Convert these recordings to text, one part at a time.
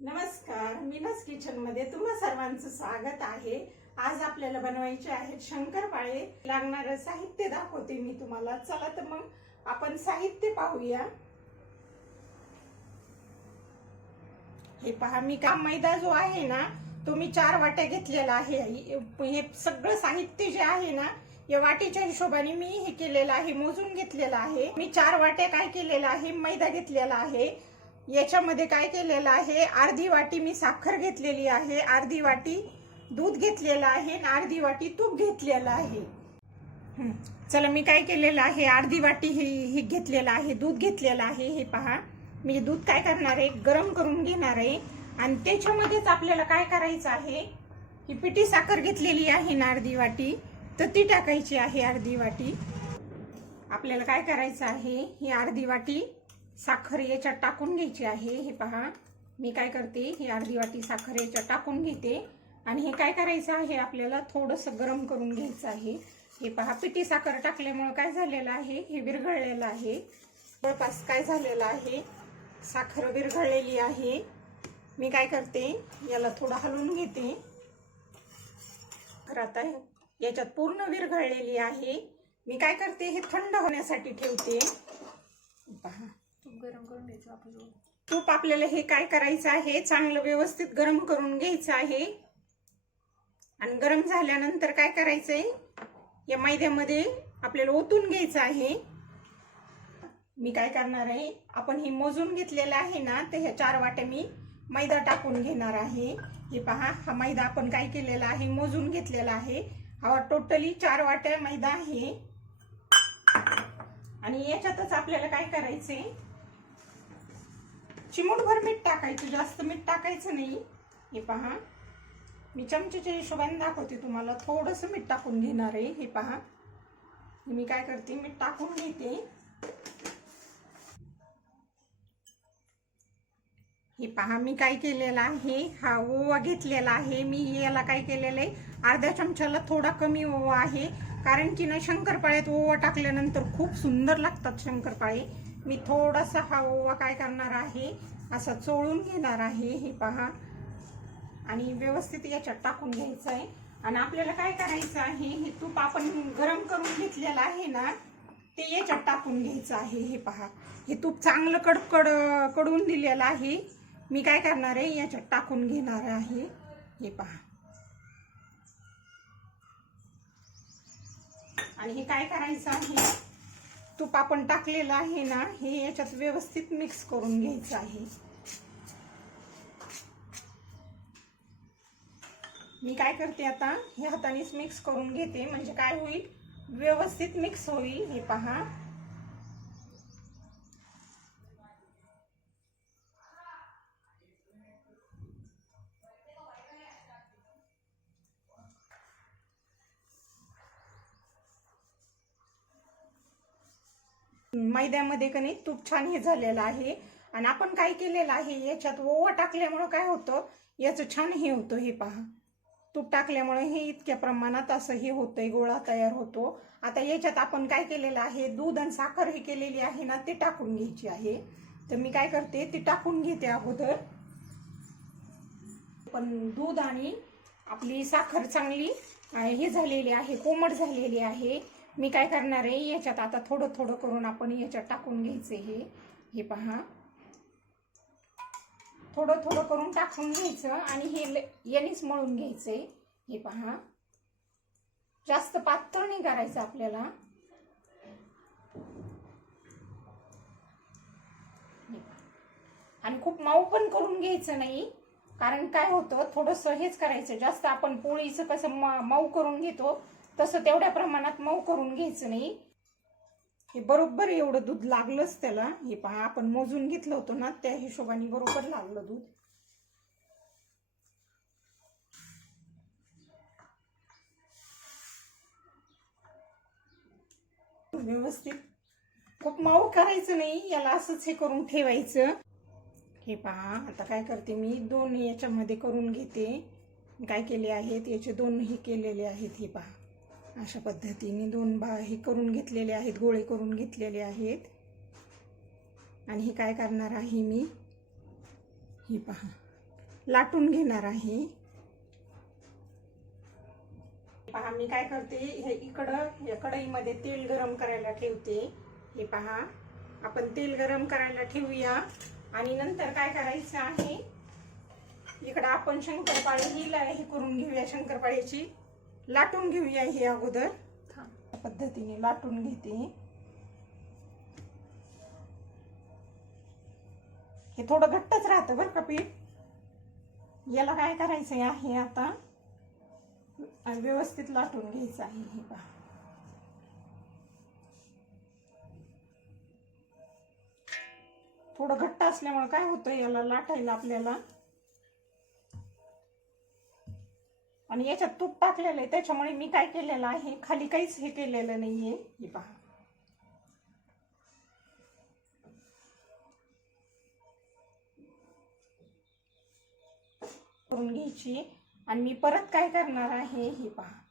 नमस्कार मीनास किचनमध्ये तुम्हा सर्वांचं स्वागत आहे. आज आपल्याला बनवायचे आहेत शंकरपाळे. लागणारं साहित्य दाखवते मी तुम्हाला. चला तर मग आपण साहित्य पाहूया. हे पहा मी का मैदा जो आहे ना तो मी चार वाट्या घेतलेला आहे. हे सगळं साहित्य जे आहे ना या वाटीच्या हिशोबाने मी हे केलेलं आहे मोजून घेतलेलं आहे. मी चार वाट्या काय केलेलं आहे? मैदा घेतलेला आहे. याच्यामध्ये काय केलेलं आहे? अर्धी वाटी मी साखर घेतलेली आहे. अर्धी वाटी दूध घेतलेलं आहे आणि अर्धी वाटी तूप घेतलेलं आहे. चला मी काय केलेलं आहे? अर्धी वाटी हे हे घेतलेलं आहे. दूध घेतलेलं आहे. हे पहा. मी दूध काय करणार आहे? गरम करून घेणार आहे. आणि त्याच्यामध्येच आपल्याला काय करायचं आहे? ही पिठी साखर घेतलेली आहे ना अर्धी वाटी? तर ती टाकायची आहे अर्धी वाटी. आपल्याला काय करायचं आहे? ही अर्धी वाटी साखर याच्यात टाकून घ्यायची आहे. हे पहा मी काय करते ही अर्धी वाटी साखर याच्यात टाकून घेते. आणि हे काय करायचं आहे आपल्याला थोडंसं गरम करून घ्यायचं आहे. हे पहा पिठी साखर टाकल्यामुळं काय झालेलं आहे हे विरघळलेलं आहे. जवळपास काय झालेलं आहे साखर विरघळलेली आहे. मी काय करते याला थोडं हलवून घेते. तर आता याच्यात पूर्ण विरघळलेली आहे. मी काय करते हे थंड होण्यासाठी ठेवते. पहा. तूप गरम करून घ्यायचं आपल्याला तूप आपल्याला हे काय करायचं आहे? चांगलं व्यवस्थित गरम करून घ्यायचं आहे. आणि गरम झाल्यानंतर काय करायचंय? या मैद्यामध्ये आपल्याला ओतून घ्यायचं आहे. मी काय करणार आहे? आपण हे मोजून घेतलेलं आहे ना तर ह्या चार वाट्या मी मैदा टाकून घेणार आहे. हे पहा हा मैदा आपण काय केलेला आहे? मोजून घेतलेला आहे. हा टोटली चार वाट्या मैदा आहे. आणि याच्यातच आपल्याला काय करायचंय? चिमूटभर मीठ टाकायचं जास्त मीठ टाकायचं नाही. हे पहा. मी चमचेच्या हिशोबाने दाखवते तुम्हाला. थोडंसं मीठ टाकून घेणार आहे. हे पहा. मी काय करते? मीठ टाकून घेते. हे पहा मी काय केलेलं आहे? हा ओवा घेतलेला आहे. मी याला काय केलेलं आहे? अर्ध्या चमच्याला थोडा कमी ओवा आहे. कारण की ना शंकरपाळ्यात ओवा टाकल्यानंतर खूप सुंदर लागतात शंकरपाळे. मी थोडासा हा ओवा काय करणार आहे असा चोळून घेणार आहे हे पहा. आणि व्यवस्थित याच्यात टाकून घ्यायचं आहे. आणि आपल्याला काय करायचं आहे हे तूप आपण गरम करून घेतलेलं आहे ना ते याच्यात टाकून घ्यायचं आहे हे पहा. हे तूप चांगलं कडकडकडून दिलेलं आहे. मी काय करणार आहे याच्यात टाकून घेणार आहे हे पहा. आणि हे काय करायचं आहे तूप आपण टाकलेलं आहे ना हे याच्यात व्यवस्थित मिक्स करून घ्यायचं आहे. मी काय करते आता हे हातानेच मिक्स करून घेते. म्हणजे काय होईल? व्यवस्थित मिक्स होईल. हे पहा. मैद्यामध्ये का नाही तूप छान हे झालेलं आहे. आणि आपण काय केलेलं आहे याच्यात ओवा टाकल्यामुळं काय होतं याचं छान हे होतं हे पहा. तूप टाकल्यामुळे हे इतक्या प्रमाणात असं हे होतंय गोळा तयार होतो. आता याच्यात आपण काय केलेलं आहे दूध आणि साखर हे केलेली आहे ना ते टाकून घ्यायची आहे. तर मी काय करते ती टाकून घेते अगोदर. पण दूध आणि आपली साखर चांगली हे झालेली आहे कोमट झालेली आहे. मी काय करणार आहे याच्यात आता थोडं थोडं करून आपण याच्यात टाकून घ्यायचं हे. हे पहा. थोडं थोडं करून टाकून घ्यायचं आणि हे ल- यानेच मळून आहे हे पहा. जास्त पातळ नाही करायचं आपल्याला. आणि खूप मऊ पण करून घ्यायचं नाही. कारण काय होतं थोडंसं हेच करायचं. जास्त आपण पोळीचं कसं माऊ मऊ करून घेतो तसं तेवढ्या प्रमाणात मऊ करून घ्यायचं नाही. हे बरोबर एवढं दूध लागलंच त्याला. हे पहा आपण मोजून घेतलं होतं ना त्या हिशोबाने बरोबर लागलं दूध. व्यवस्थित. खूप मऊ करायचं नाही याला असंच हे करून ठेवायचं. हे पहा आता काय करते मी दोन याच्यामध्ये करून घेते. काय केले आहेत याचे दोन हे केलेले आहेत हे पहा. अशा पद्धतीने दोन बा हे करून घेतलेले आहेत गोळे करून घेतलेले आहेत. आणि हे काय करणार आहे मी? हे पहा. लाटून घेणार आहे. पहा मी काय करते? हे इकडं या कढईमध्ये तेल गरम करायला ठेवते. हे पहा आपण तेल गरम करायला ठेवूया. आणि नंतर काय करायचं आहे? इकडं आपण शंकरपाळी हिला हे करून घेऊया शंकरपाळीची. लाटून घेऊया हे अगोदर. पद्धतीने लाटून घेते हे. थोडं घट्टच राहतं बरं का पीठ. याला काय करायचं आहे आता? व्यवस्थित लाटून घ्यायचं आहे हे पहा. थोडं घट्ट असल्यामुळे काय होतं याला लाटायला आपल्याला? आणि याच्यात तूप टाकलेलं आहे त्याच्यामुळे मी काय केलेलं आहे खाली काहीच हे केलेलं नाही आहे हे पहा. करून घ्यायची. आणि मी परत काय करणार आहे हे पहा.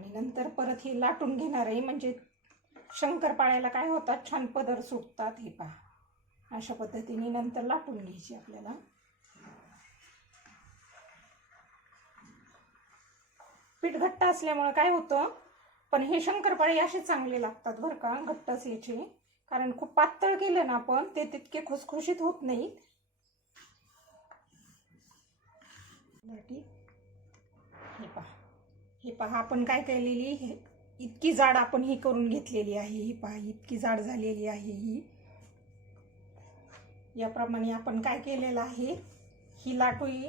आणि नंतर परत हे लाटून घेणार आहे. म्हणजे शंकरपाळ्याला काय होतात? छान पदर सुटतात हे पहा. अशा पद्धतीने नंतर लाटून घ्यायची आपल्याला. पीठ घट्ट असल्यामुळे काय होतं? पण हे शंकरपाळे असे चांगले लागतात बरं का घट्टच याचे कारण खूप पातळ केलं ना आपण ते तितके खुसखुशीत होत नाहीत. हे पहा. हे पहा आपण काय केलेली हे इतकी जाड आपण ही करून घेतलेली आहे ही पहा इतकी जाड झालेली आहे ही. याप्रमाणे आपण काय केलेलं आहे? ही लाटोई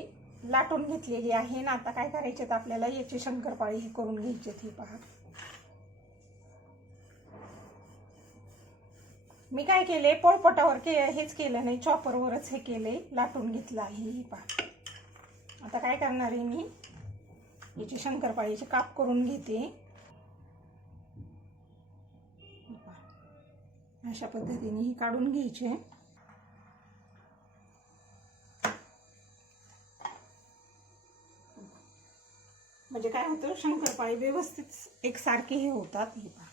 लाटून घेतलेली आहे ना? आता काय करायचे तर आपल्याला? याची शंकरपाळी ही करून घ्यायची ही पहा. मी काय केले? पोळपटावर के हेच केलं नाही चॉपरवरच हे केले लाटून घेतलं आहे ही पहा. आता काय करणार आहे मी? याची शंकरपाळीचे काप करून घेते. अशा पद्धतीने ही काढून घ्यायचे. म्हणजे काय होतं शंकरपाळी व्यवस्थित एकसारखे हे होतात. हे पहा.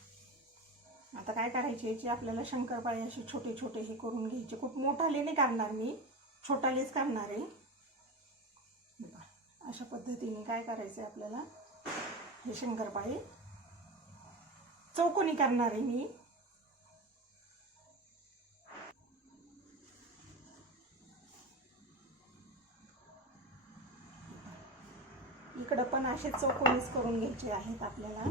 आता काय करायचे याची आपल्याला शंकरपाळी असे छोटे छोटे हे करून घ्यायचे. खूप मोठाले नाही करणार मी छोटालेच करणार आहे. अशा पद्धतीने काय करायचं आहे आपल्याला? हे शंकरपाळी. चौकोनी करणार आहे मी. इकडं पण असे चौकोनीच करून घ्यायचे आहेत आपल्याला.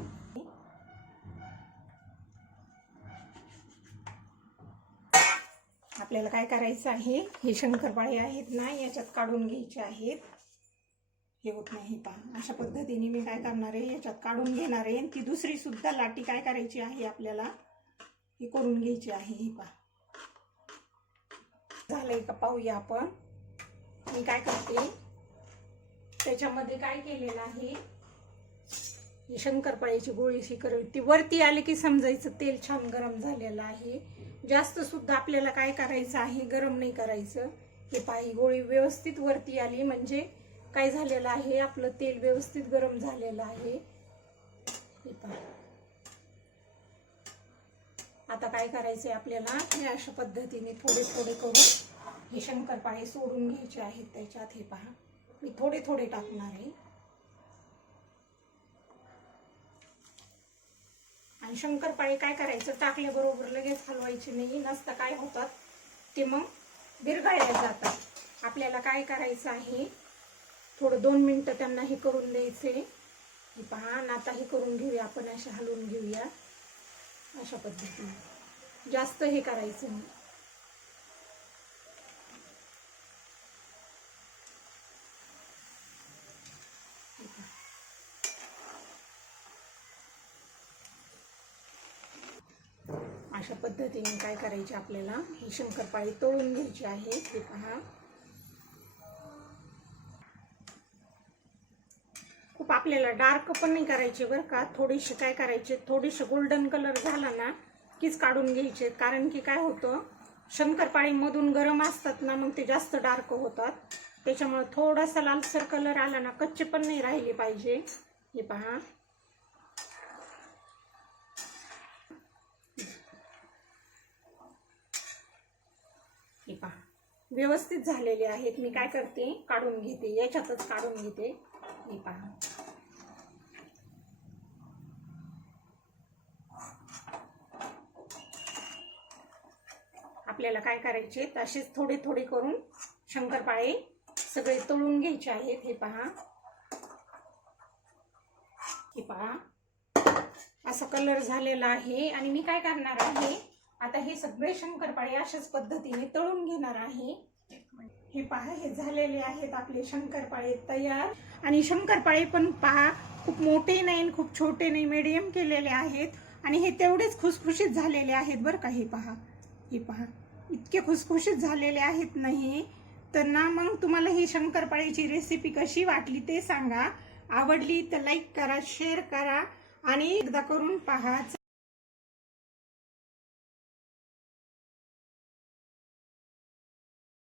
आपल्याला काय करायचं आहे? हे शंकरपाळे आहेत ना याच्यात काढून घ्यायचे आहेत. हे होत नाही पहा. अशा पद्धतीने मी काय करणार आहे याच्यात काढून घेणार आहे. ती दुसरी सुद्धा लाटी काय करायची आहे आपल्याला ही करून घ्यायची आहे ही पहा. झालंय का पाहूया आपण. मी काय करते त्याच्यामध्ये काय केलेलं आहे ही शंकरपाळ्याची गोळीशी करावी ती वरती आली की समजायचं तेल छान गरम झालेलं आहे. जास्त सुद्धा आपल्याला काय करायचं आहे गरम नाही करायचं. हे पाही गोळी व्यवस्थित वरती आली. म्हणजे काय झालेलं आहे? आपलं तेल व्यवस्थित गरम झालेलं आहे. हे पहा. आता काय करायचंय आपल्याला? हे अशा पद्धतीने थोडे थोडे करून हे शंकरपाळे सोडून घ्यायचे आहेत त्याच्यात. हे पहा. मी थोडे थोडे टाकणार आहे. आणि शंकरपाळे काय करायचं? टाकल्याबरोबर लगेच हलवायचे नाही. नसता काय होतात ते मग विरघळल्या जातात. आपल्याला काय करायचं आहे? थोडं दोन मिनटं त्यांना हे करून द्यायचे. की पहा आणि आता हे करून घेऊया आपण अशा हलवून घेऊया. अशा पद्धतीने. जास्त हे करायचं नाही. अशा पद्धतीने काय करायचे आपल्याला? ही शंकरपाळी तळून घ्यायची आहे. हे पहा. डार्क पण नाही करायचे बरं का. थोडीशी काय करायचे थोडीशी गोल्डन कलर झाला ना कीच काढून घ्यायचे. कारण की काय होतं शंकरपाळीमधून गरम असतात ना मग ते जास्त डार्क होतात. त्याच्यामुळे थोडासा लालसर कलर आला ना कच्चे पण नाही राहिले पाहिजे. हे पहा. हे पहा. व्यवस्थित झालेले आहेत. मी काय करते काढून घेते. याच्यातच काढून घेते. हे पहा. आपल्याला काय करायचे तसेच थोडे थोडे करून शंकरपाळे सगळे तळून घ्यायचे आहेत हे पहा. हे पहा. असा कलर झालेला आहे. आणि मी काय करणार आहे आता हे सगळे शंकरपाळे अशाच पद्धतीने तळून घेणार आहे. हे पहा हे झालेले आहेत आपले शंकरपाळे तयार. आणि शंकरपाळे पण पहा खूप मोठे नाही आणि खूप छोटे नाही मिडियम केलेले आहेत. आणि हे तेवढेच खुसखुशीत झालेले आहेत बरं का हे पहा. हे पहा. इतके खुसखुशीत झालेले आहेत नाही तर ना मग तुम्हाला ही शंकरपाळीची रेसिपी कशी वाटली ते सांगा. आवडली तर लाईक करा शेअर करा आणि एकदा करून पहा.